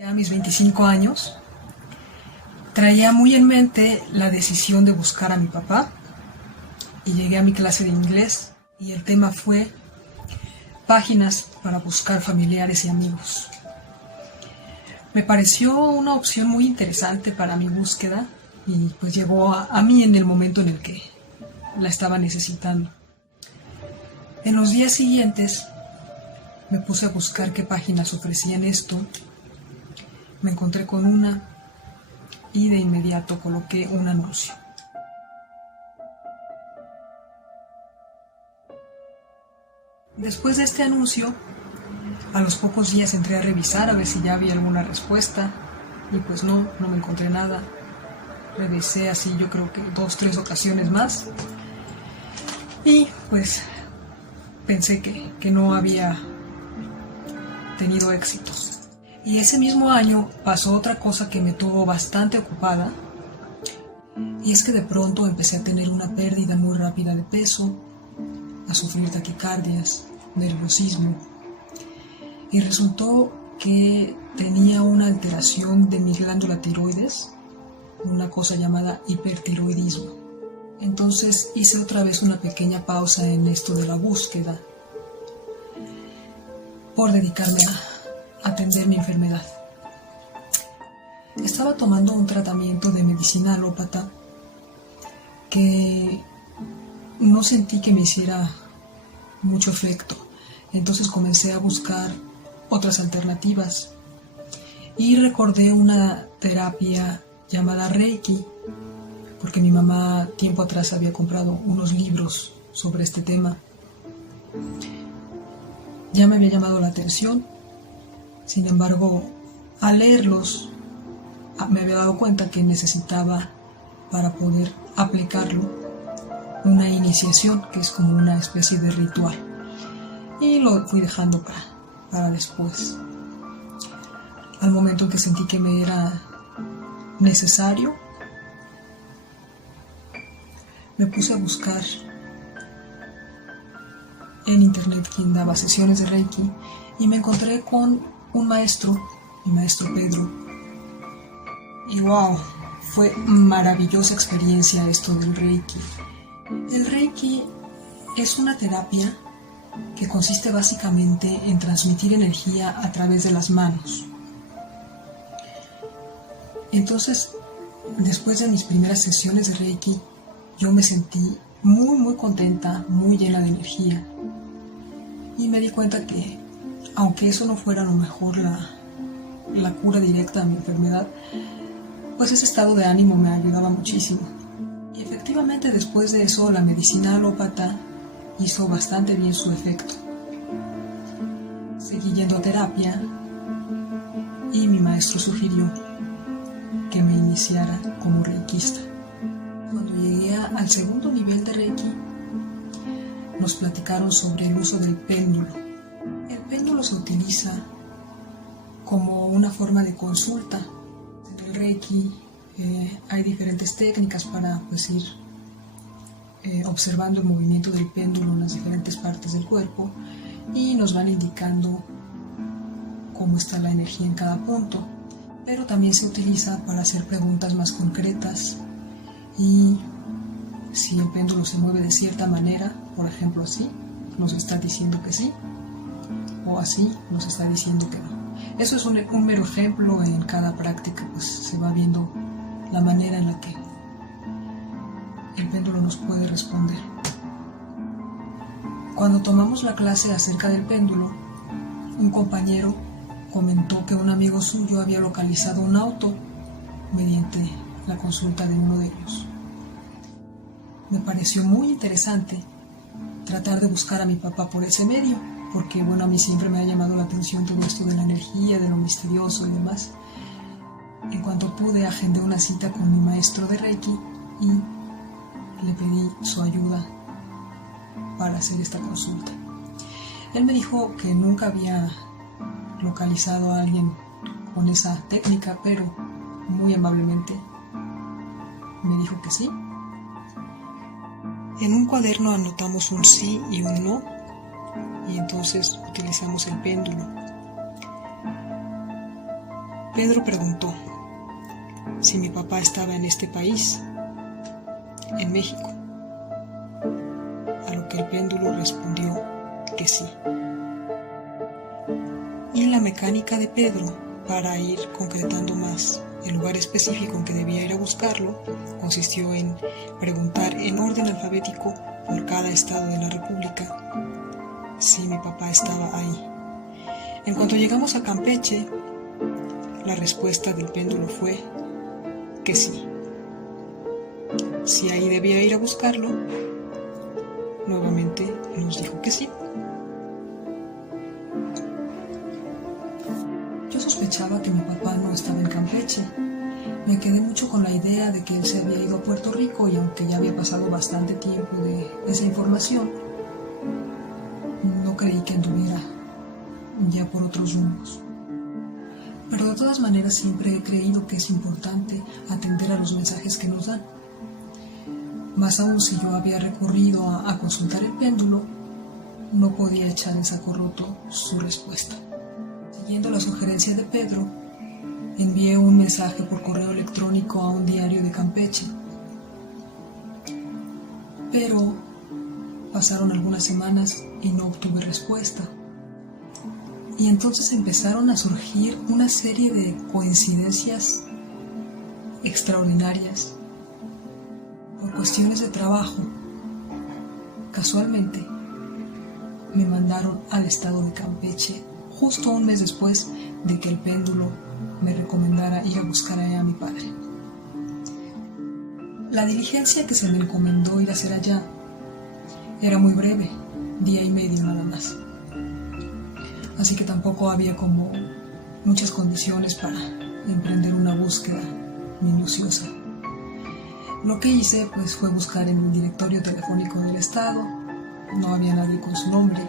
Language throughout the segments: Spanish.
Ya a mis 25 años, traía muy en mente la decisión de buscar a mi papá y llegué a mi clase de inglés y el tema fue páginas para buscar familiares y amigos. Me pareció una opción muy interesante para mi búsqueda y pues llegó a mí en el momento en el que la estaba necesitando. En los días siguientes me puse a buscar qué páginas ofrecían esto. Me encontré con una y de inmediato coloqué un anuncio. Después de este anuncio, a los pocos días entré a revisar a ver si ya había alguna respuesta y pues no me encontré nada. Revisé así yo creo que 2-3 ocasiones más y pues pensé que no había tenido éxitos. Y ese mismo año pasó otra cosa que me tuvo bastante ocupada y es que de pronto empecé a tener una pérdida muy rápida de peso, a sufrir taquicardias, nerviosismo y resultó que tenía una alteración de mi glándula tiroides, una cosa llamada hipertiroidismo. Entonces hice otra vez una pequeña pausa en esto de la búsqueda por dedicarme a atender mi enfermedad. Estaba tomando un tratamiento de medicina alópata que no sentí que me hiciera mucho efecto. Entonces comencé a buscar otras alternativas y recordé una terapia llamada Reiki, porque mi mamá tiempo atrás había comprado unos libros sobre este tema. Ya me había llamado la atención, sin embargo, al leerlos me había dado cuenta que necesitaba, para poder aplicarlo, una iniciación, que es como una especie de ritual. Y lo fui dejando para después. Al momento en que sentí que me era necesario, me puse a buscar en internet quien daba sesiones de Reiki y me encontré con un maestro, mi maestro Pedro. Y wow, fue maravillosa experiencia esto del Reiki. El Reiki es una terapia que consiste básicamente en transmitir energía a través de las manos. Entonces, después de mis primeras sesiones de Reiki, yo me sentí muy contenta, muy llena de energía. Y me di cuenta que, aunque eso no fuera a lo mejor la cura directa a mi enfermedad, pues ese estado de ánimo me ayudaba muchísimo. Y efectivamente después de eso la medicina alópata hizo bastante bien su efecto. Seguí yendo a terapia y mi maestro sugirió que me iniciara como reikista. Cuando llegué al segundo nivel de Reiki, nos platicaron sobre el uso del péndulo. El péndulo se utiliza como una forma de consulta. En el Reiki hay diferentes técnicas para pues, ir observando el movimiento del péndulo en las diferentes partes del cuerpo y nos van indicando cómo está la energía en cada punto. Pero también se utiliza para hacer preguntas más concretas y si el péndulo se mueve de cierta manera, por ejemplo así, nos está diciendo que sí, o así nos está diciendo que no. Eso es un mero ejemplo. En cada práctica pues se va viendo la manera en la que el péndulo nos puede responder. Cuando tomamos la clase acerca del péndulo, un compañero comentó que un amigo suyo había localizado un auto mediante la consulta de uno de ellos. Me pareció muy interesante tratar de buscar a mi papá por ese medio, porque bueno, a mí siempre me ha llamado la atención todo esto de la energía, de lo misterioso y demás. En cuanto pude, agendé una cita con mi maestro de Reiki y le pedí su ayuda para hacer esta consulta. Él me dijo que nunca había localizado a alguien con esa técnica, pero muy amablemente me dijo que sí. En un cuaderno anotamos un sí y un no, y entonces utilizamos el péndulo. Pedro preguntó si mi papá estaba en este país, en México, a lo que el péndulo respondió que sí. Y la mecánica de Pedro para ir concretando más el lugar específico en que debía ir a buscarlo consistió en preguntar en orden alfabético por cada estado de la República si mi papá estaba ahí. En cuanto llegamos a Campeche, la respuesta del péndulo fue que sí. Si ahí debía ir a buscarlo, nuevamente nos dijo que sí. Yo sospechaba que mi papá no estaba en Campeche. Me quedé mucho con la idea de que él se había ido a Puerto Rico y aunque ya había pasado bastante tiempo de esa información, no creí que anduviera ya por otros rumbos. Pero de todas maneras siempre he creído que es importante atender a los mensajes que nos dan. Más aún si yo había recurrido a consultar el péndulo, no podía echar en saco roto su respuesta. Siguiendo la sugerencia de Pedro, envié un mensaje por correo electrónico a un diario de Campeche. Pero pasaron algunas semanas y no obtuve respuesta. Y entonces empezaron a surgir una serie de coincidencias extraordinarias. Por cuestiones de trabajo, casualmente, me mandaron al estado de Campeche justo un mes después de que el péndulo me recomendara ir a buscar allá a mi padre. La diligencia que se me encomendó ir a hacer allá era muy breve, día y medio nada más. Así que tampoco había como muchas condiciones para emprender una búsqueda minuciosa. Lo que hice pues fue buscar en el directorio telefónico del estado. No había nadie con su nombre.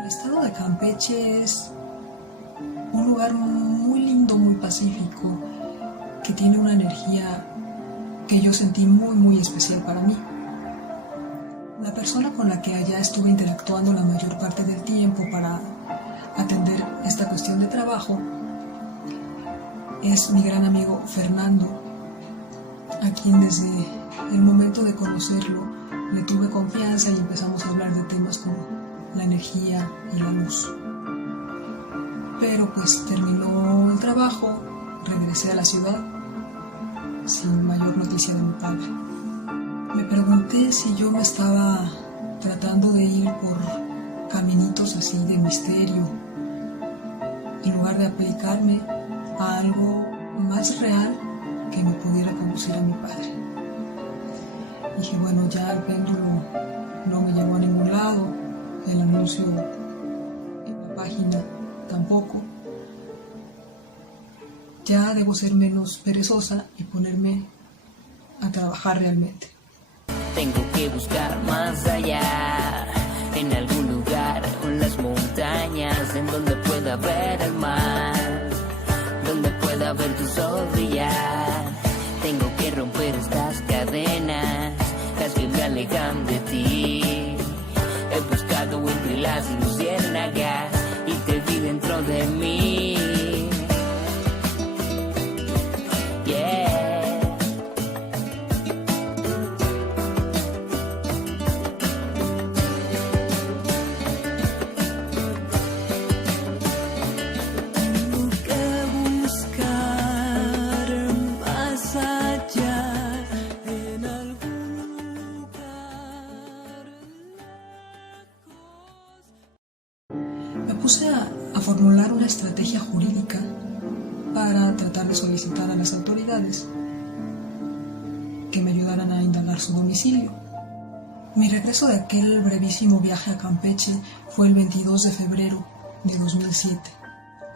El estado de Campeche es un lugar muy lindo, muy pacífico, que tiene una energía que yo sentí muy especial para mí. La persona con la que allá estuve interactuando la mayor parte del tiempo para atender esta cuestión de trabajo es mi gran amigo Fernando, a quien desde el momento de conocerlo le tuve confianza y empezamos a hablar de temas como la energía y la luz. Pero pues terminó el trabajo, regresé a la ciudad sin mayor noticia de mi padre. Me pregunté si yo me estaba tratando de ir por caminitos así de misterio, en lugar de aplicarme a algo más real que me pudiera conducir a mi padre. Dije, bueno, ya el péndulo no me llevó a ningún lado, el anuncio en la página tampoco. Ya debo ser menos perezosa y ponerme a trabajar realmente. Tengo que buscar más allá, en algún lugar, en las montañas, en donde pueda ver el mar, donde pueda ver tu sol brillar. Tengo que romper estas cadenas, las que me alejan de ti. He buscado entre las luciérnagas y te vi dentro de mí. Yeah. Me puse a formular una estrategia jurídica para tratar de solicitar a las autoridades que me ayudaran a indagar su domicilio. Mi regreso de aquel brevísimo viaje a Campeche fue el 22 de febrero de 2007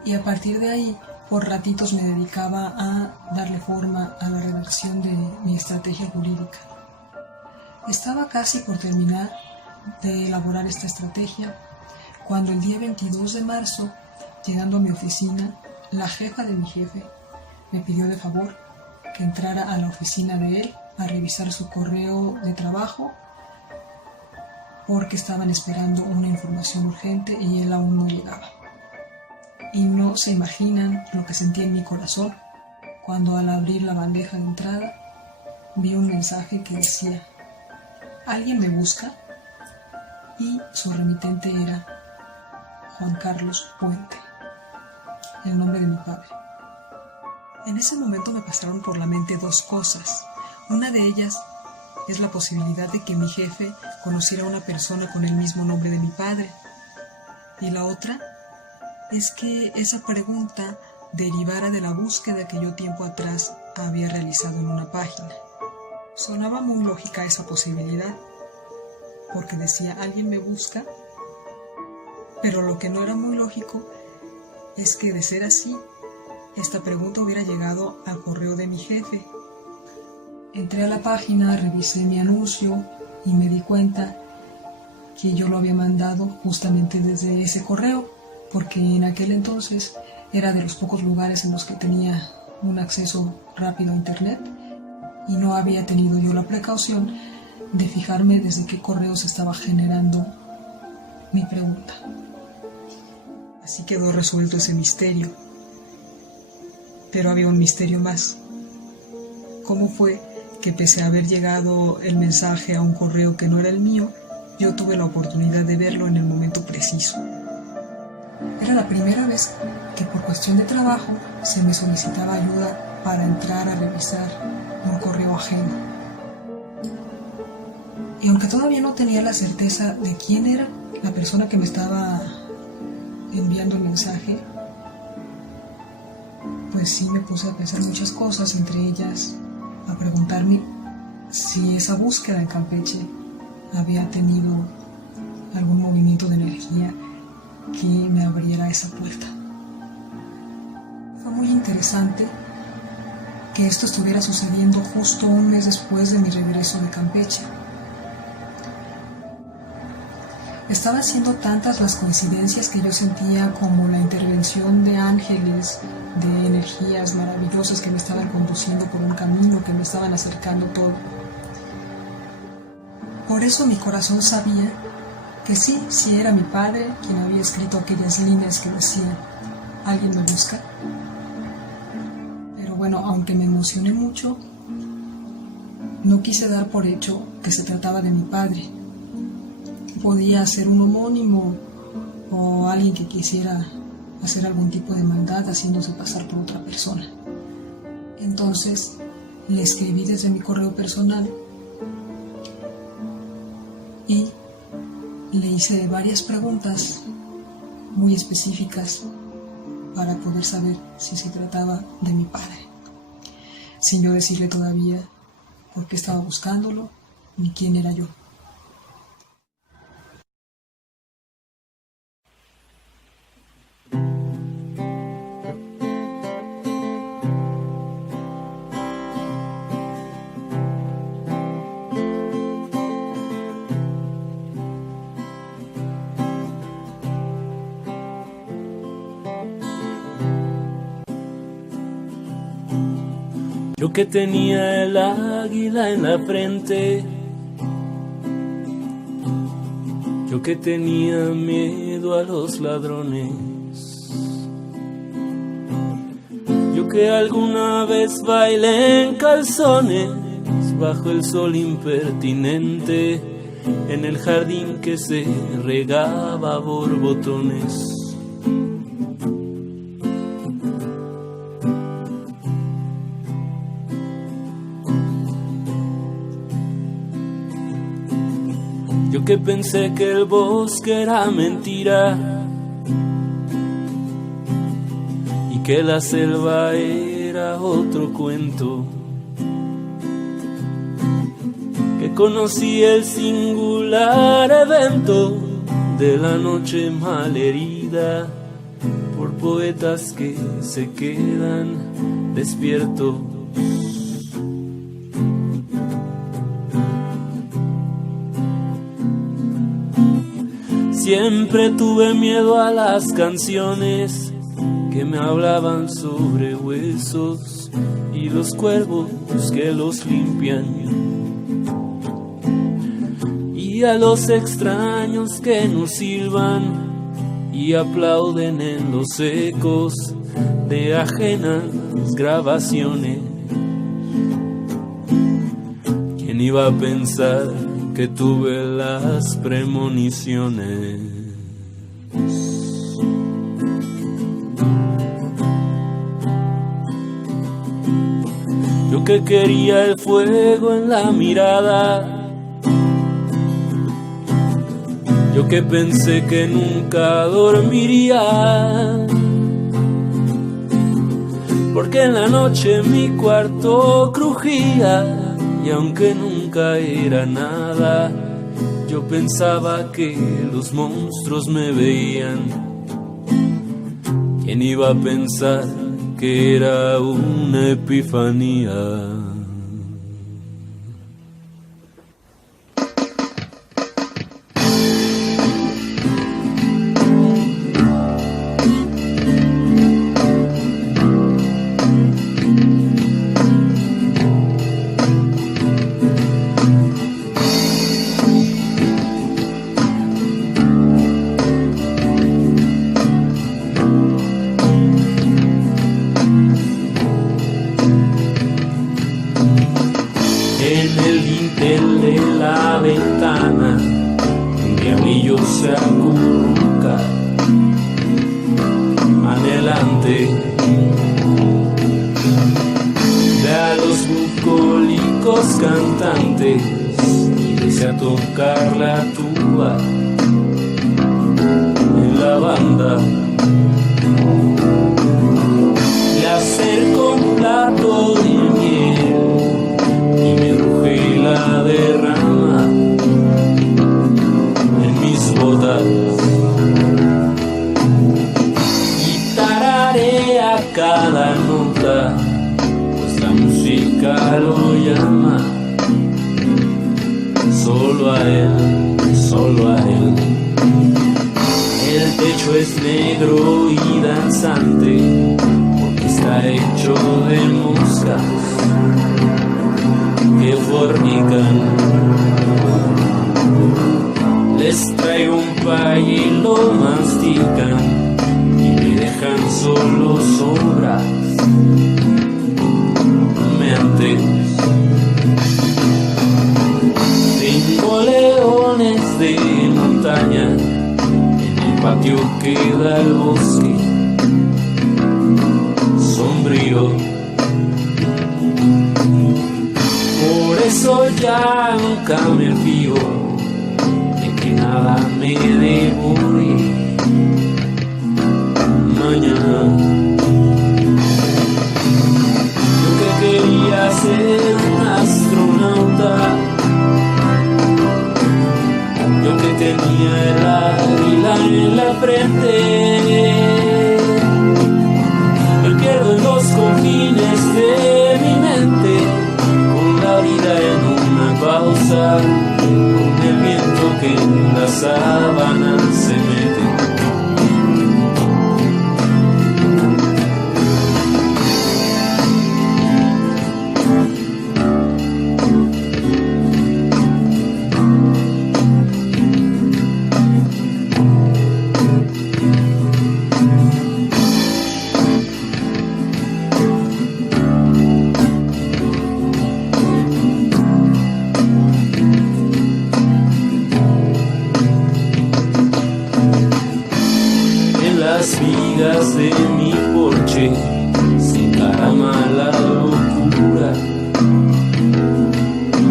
y a partir de ahí por ratitos me dedicaba a darle forma a la redacción de mi estrategia jurídica. Estaba casi por terminar de elaborar esta estrategia cuando el día 22 de marzo, llegando a mi oficina, la jefa de mi jefe me pidió de favor que entrara a la oficina de él a revisar su correo de trabajo porque estaban esperando una información urgente y él aún no llegaba. Y no se imaginan lo que sentí en mi corazón cuando al abrir la bandeja de entrada vi un mensaje que decía: ¿alguien me busca? Y su remitente era Juan Carlos Puente, el nombre de mi padre. En ese momento me pasaron por la mente dos cosas. Una de ellas es la posibilidad de que mi jefe conociera a una persona con el mismo nombre de mi padre. Y la otra es que esa pregunta derivara de la búsqueda que yo tiempo atrás había realizado en una página. Sonaba muy lógica esa posibilidad, porque decía: ¿alguien me busca? Pero lo que no era muy lógico es que, de ser así, esta pregunta hubiera llegado al correo de mi jefe. Entré a la página, revisé mi anuncio y me di cuenta que yo lo había mandado justamente desde ese correo, porque en aquel entonces era de los pocos lugares en los que tenía un acceso rápido a internet y no había tenido yo la precaución de fijarme desde qué correo se estaba generando mi pregunta. Así quedó resuelto ese misterio. Pero había un misterio más. ¿Cómo fue que, pese a haber llegado el mensaje a un correo que no era el mío, yo tuve la oportunidad de verlo en el momento preciso? Era la primera vez que, por cuestión de trabajo, se me solicitaba ayuda para entrar a revisar un correo ajeno. Y aunque todavía no tenía la certeza de quién era la persona que me estaba enviando el mensaje, pues sí me puse a pensar muchas cosas, entre ellas a preguntarme si esa búsqueda en Campeche había tenido algún movimiento de energía que me abriera esa puerta. Fue muy interesante que esto estuviera sucediendo justo un mes después de mi regreso de Campeche. Estaban siendo tantas las coincidencias que yo sentía, como la intervención de ángeles, de energías maravillosas que me estaban conduciendo por un camino, que me estaban acercando todo. Por eso mi corazón sabía que sí era mi padre quien había escrito aquellas líneas que decían: ¿alguien me busca? Pero bueno, aunque me emocioné mucho, no quise dar por hecho que se trataba de mi padre. Podía ser un homónimo o alguien que quisiera hacer algún tipo de maldad haciéndose pasar por otra persona. Entonces le escribí desde mi correo personal y le hice varias preguntas muy específicas para poder saber si se trataba de mi padre, sin yo decirle todavía por qué estaba buscándolo ni quién era yo. Yo que tenía el águila en la frente, yo que tenía miedo a los ladrones, yo que alguna vez bailé en calzones bajo el sol impertinente, en el jardín que se regaba a borbotones. Yo que pensé que el bosque era mentira y que la selva era otro cuento, que conocí el singular evento de la noche malherida por poetas que se quedan despiertos. Siempre tuve miedo a las canciones que me hablaban sobre huesos y los cuervos que los limpian, y a los extraños que nos silban y aplauden en los ecos de ajenas grabaciones. ¿Quién iba a pensar que tuve las premoniciones? Yo que quería el fuego en la mirada, yo que pensé que nunca dormiría, porque en la noche mi cuarto crujía, y aunque nunca era nada, yo pensaba que los monstruos me veían. ¿Quién iba a pensar que era una epifanía? Se acurruca, anhelante, ve a los bucólicos cantantes y desea tocar la tuba en la banda. Le acerco un plato de miel y me ruge la derrama en mis botas y tararea cada nota, pues la música lo llama. Solo a él, solo a él. El techo es negro y danzante, porque está hecho de moscas que fornican. Les traigo un pay y lo mastican y me dejan solo sombras humeantes. Tengo leones de montaña, en el patio queda el bosque sombrío. Por eso ya nunca me fío que nada me devore mañana. Yo que quería ser un astronauta, yo que tenía el águila en la frente, me pierdo en los confines de mi mente, con la vida en una pausa, con el viento que en la sábana se mete. De mi porche se encarama la locura,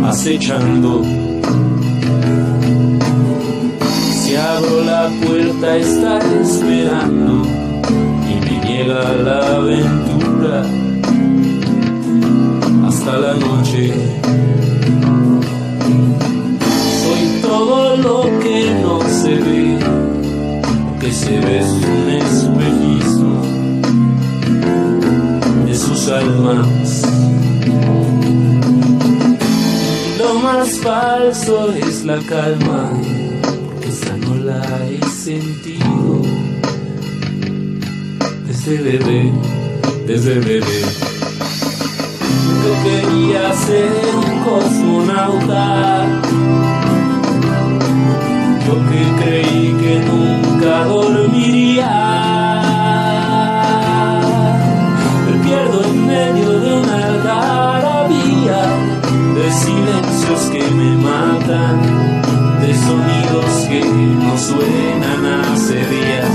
acechando. Si abro la puerta está esperando y me niega la aventura hasta la noche. Soy todo lo que no se ve, que se ve es un espejismo de sus almas. Y lo más falso es la calma, porque esa no la he sentido desde bebé, desde bebé. Yo quería ser un cosmonauta, yo que creí que nunca dormiría, matan, de sonidos que no suenan hace días.